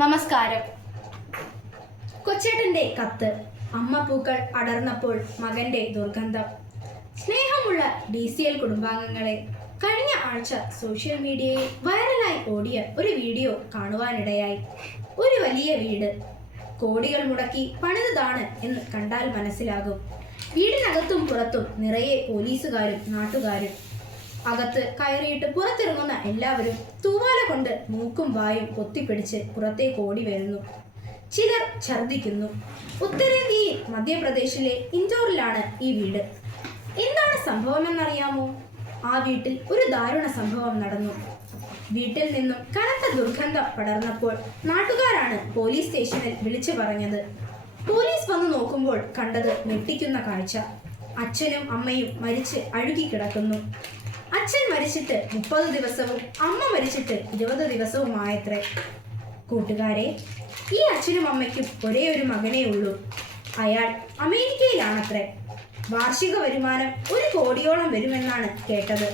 നമസ്കാരം. കൊച്ചേട്ടന്റെ കത്ത്. അമ്മ പൂക്കൾ അടർന്നപ്പോൾ മകന്റെ ദുർഗന്ധം. സ്നേഹമുള്ള ഡി സി എൽ കുടുംബാംഗങ്ങളെ കഴിഞ്ഞ ആഴ്ച സോഷ്യൽ മീഡിയയിൽ വൈറലായി ഓടിയ ഒരു വീഡിയോ കാണുവാനിടയായി. ഒരു വലിയ വീട്. കോടികൾ മുടക്കി പണിതാണ് എന്ന് കണ്ടാൽ മനസ്സിലാകും. വീടിനകത്തും പുറത്തും നിറയെ പോലീസുകാരും നാട്ടുകാരും അകത്ത് കയറിയിട്ട് പുറത്തിറങ്ങുന്ന എല്ലാവരും തൂവാല കൊണ്ട് മൂക്കും വായും കൊത്തിപ്പിടിച്ച് പുറത്തേക്ക് ഓടി വരുന്നു. ചിലർ ഛർദിക്കുന്നു ഉത്തരേന്ത്യയിൽ മധ്യപ്രദേശിലെ ഇൻഡോറിലാണ് ഈ വീട്. എന്താണ് സംഭവമെന്നറിയാമോ? ആ വീട്ടിൽ ഒരു ദാരുണ സംഭവം നടന്നു. വീട്ടിൽ നിന്നും കനത്ത ദുർഗന്ധം പടർന്നപ്പോൾ നാട്ടുകാരാണ് പോലീസ് സ്റ്റേഷനിൽ വിളിച്ചു പറഞ്ഞത്. പോലീസ് വന്നു നോക്കുമ്പോൾ കണ്ടത് ഞെട്ടിക്കുന്ന കാഴ്ച. അച്ഛനും അമ്മയും മരിച്ച് അഴുകിക്കിടക്കുന്നു. അച്ഛൻ മരിച്ചിട്ട് മുപ്പത് ദിവസവും അമ്മ മരിച്ചിട്ട് ഇരുപത് ദിവസവുമായത്രേ. കൂട്ടുകാരെ ഈ അച്ഛനും അമ്മയ്ക്കും ഒരേ ഒരു മകനേ ഉള്ളൂ. അയാൾ അമേരിക്കയിലാണത്രേ. വാർഷിക വരുമാനം ഒരു കോടിയോളം വരുമെന്നാണ് കേട്ടത്.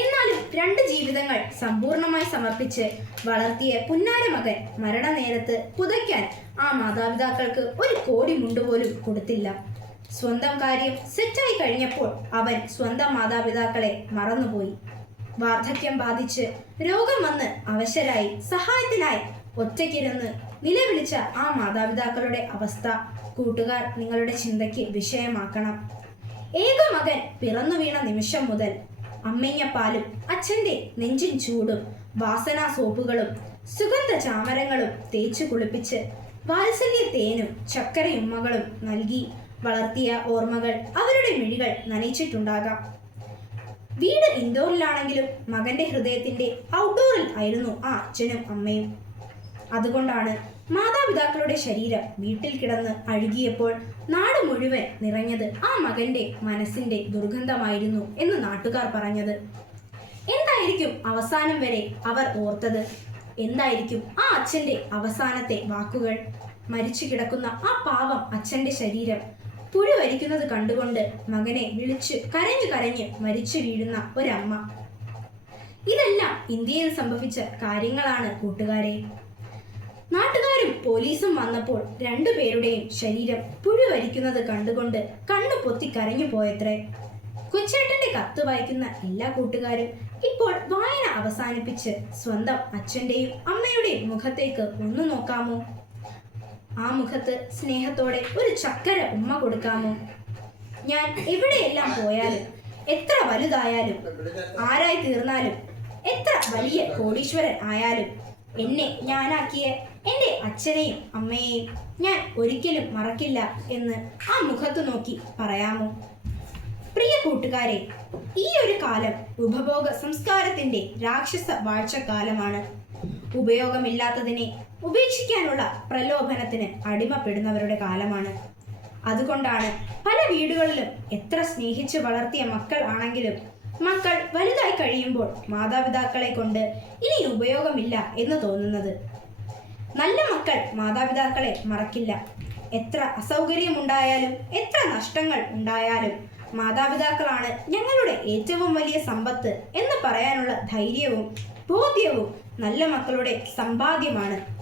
എന്നാലും രണ്ട് ജീവിതങ്ങൾ സമ്പൂർണമായി സമർപ്പിച്ച് വളർത്തിയ പുന്നാര മകൻ മരണനേരത്ത് പുതയ്ക്കാൻ ആ മാതാപിതാക്കൾക്ക് ഒരു കോടി മുണ്ടുപോലും കൊടുത്തില്ല. സ്വന്തം കാര്യം സെറ്റായി കഴിഞ്ഞപ്പോൾ അവൻ സ്വന്തം മാതാപിതാക്കളെ മറന്നുപോയി. വാർദ്ധക്യം ബാധിച്ച് രോഗം വന്ന് അവശരായി. സഹായത്തിനായി ഒറ്റയ്ക്കിരുന്ന് നിലവിളിച്ച ആ മാതാപിതാക്കളുടെ അവസ്ഥ കൂട്ടുകാർ നിങ്ങളുടെ ചിന്തയ്ക്ക് വിഷയമാക്കണം. ഏക മകൻ പിറന്നു വീണ നിമിഷം മുതൽ അമ്മയ്യ പാലും അച്ഛന്റെ നെഞ്ചിൻ ചൂടും വാസനാ സോപ്പുകളും സുഗന്ധ ചാമരങ്ങളും തേച്ചു കുളിപ്പിച്ച് വാത്സല്യ തേനും ചക്കരയുമ്മകളും നൽകി വളർത്തിയ ഓർമ്മകൾ അവരുടെ മിഴികൾ നനയിച്ചിട്ടുണ്ടാകാം. വീട് ഇൻഡോറിലാണെങ്കിലും മകന്റെ ഹൃദയത്തിന്റെ ഔട്ട്ഡോറിൽ ആയിരുന്നു ആ അച്ഛനും അമ്മയും. അതുകൊണ്ടാണ് മാതാപിതാക്കളുടെ ശരീരം വീട്ടിൽ കിടന്ന് അഴുകിയപ്പോൾ നാട് മുഴുവൻ നിറഞ്ഞത് ആ മകന്റെ മനസ്സിന്റെ ദുർഗന്ധമായിരുന്നു എന്ന് നാട്ടുകാർ പറഞ്ഞത്. എന്തായിരിക്കും അവസാനം വരെ അവർ ഓർത്തത്? എന്തായിരിക്കും ആ അച്ഛന്റെ അവസാനത്തെ വാക്കുകൾ? മരിച്ചു കിടക്കുന്ന ആ പാവം അച്ഛന്റെ ശരീരം പുഴുവരിക്കുന്നത് കണ്ടുകൊണ്ട് മകനെ വിളിച്ച് കരഞ്ഞു കരഞ്ഞ് മരിച്ചു വീഴുന്ന ഒരമ്മ. ഇതെല്ലാം ഇന്ത്യയിൽ സംഭവിച്ച കാര്യങ്ങളാണ് കൂട്ടുകാരെ. നാട്ടുകാരും പോലീസും വന്നപ്പോൾ രണ്ടുപേരുടെയും ശരീരം പുഴുവരിക്കുന്നത് കണ്ടുകൊണ്ട് കണ്ണു പൊത്തി കരഞ്ഞു പോയത്രേ. കൊച്ചേട്ടന്റെ കത്ത് വായിക്കുന്ന എല്ലാ കൂട്ടുകാരും ഇപ്പോൾ വായന അവസാനിപ്പിച്ച് സ്വന്തം അച്ഛന്റെയും അമ്മയുടെയും മുഖത്തേക്ക് ഒന്നു നോക്കാമോ? ആ മുഖത്ത് സ്നേഹത്തോടെ ഒരു ചക്കര ഉമ്മ കൊടുക്കാമോ? ഞാൻ എവിടെയെല്ലാം പോയാലും എത്ര വലുതായാലും ആരായി തീർന്നാലും എത്ര വലിയ കോടീശ്വരൻ ആയാലും എന്നെ ഞാനാക്കിയ എന്റെ അച്ഛനെയും അമ്മയെയും ഞാൻ ഒരിക്കലും മറക്കില്ല എന്ന് ആ മുഖത്ത് നോക്കി പറയാമോ? പ്രിയ കൂട്ടുകാരെ ഈ ഒരു കാലം ഉപഭോഗ സംസ്കാരത്തിന്റെ രാക്ഷസ വാഴ്ചക്കാലമാണ്. ഉപയോഗമില്ലാത്തതിനെ ഉപേക്ഷിക്കാനുള്ള പ്രലോഭനത്തിന് അടിമപ്പെടുന്നവരുടെ കാലമാണ്. അതുകൊണ്ടാണ് പല വീടുകളിലും എത്ര സ്നേഹിച്ച് വളർത്തിയ മക്കൾ ആണെങ്കിലും മക്കൾ വലുതായി കഴിയുമ്പോൾ മാതാപിതാക്കളെ കൊണ്ട് ഇനി ഉപയോഗമില്ല എന്ന് തോന്നുന്നത്. നല്ല മക്കൾ മാതാപിതാക്കളെ മറക്കില്ല. എത്ര അസൗകര്യമുണ്ടായാലും എത്ര നഷ്ടങ്ങൾ ഉണ്ടായാലും മാതാപിതാക്കളാണ് ഞങ്ങളുടെ ഏറ്റവും വലിയ സമ്പത്ത് എന്ന് പറയാനുള്ള ധൈര്യവും ബോധ്യവും നല്ല മക്കളുടെ സമ്പാദ്യമാണ്.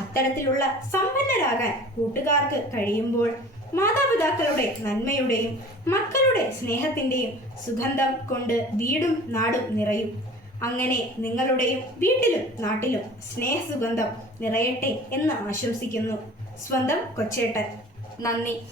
അത്തരത്തിലുള്ള സമ്പന്നരാകാൻ കൂട്ടുകാർക്ക് കഴിയുമ്പോൾ മാതാപിതാക്കളുടെ നന്മയുടെയും മക്കളുടെ സ്നേഹത്തിന്റെയും സുഗന്ധം കൊണ്ട് വീടും നാടും നിറയും. അങ്ങനെ നിങ്ങളുടെയും വീട്ടിലും നാട്ടിലും സ്നേഹസുഗന്ധം നിറയട്ടെ എന്ന് ആശംസിക്കുന്നു. സ്വന്തം കൊച്ചേട്ടൻ. നന്ദി.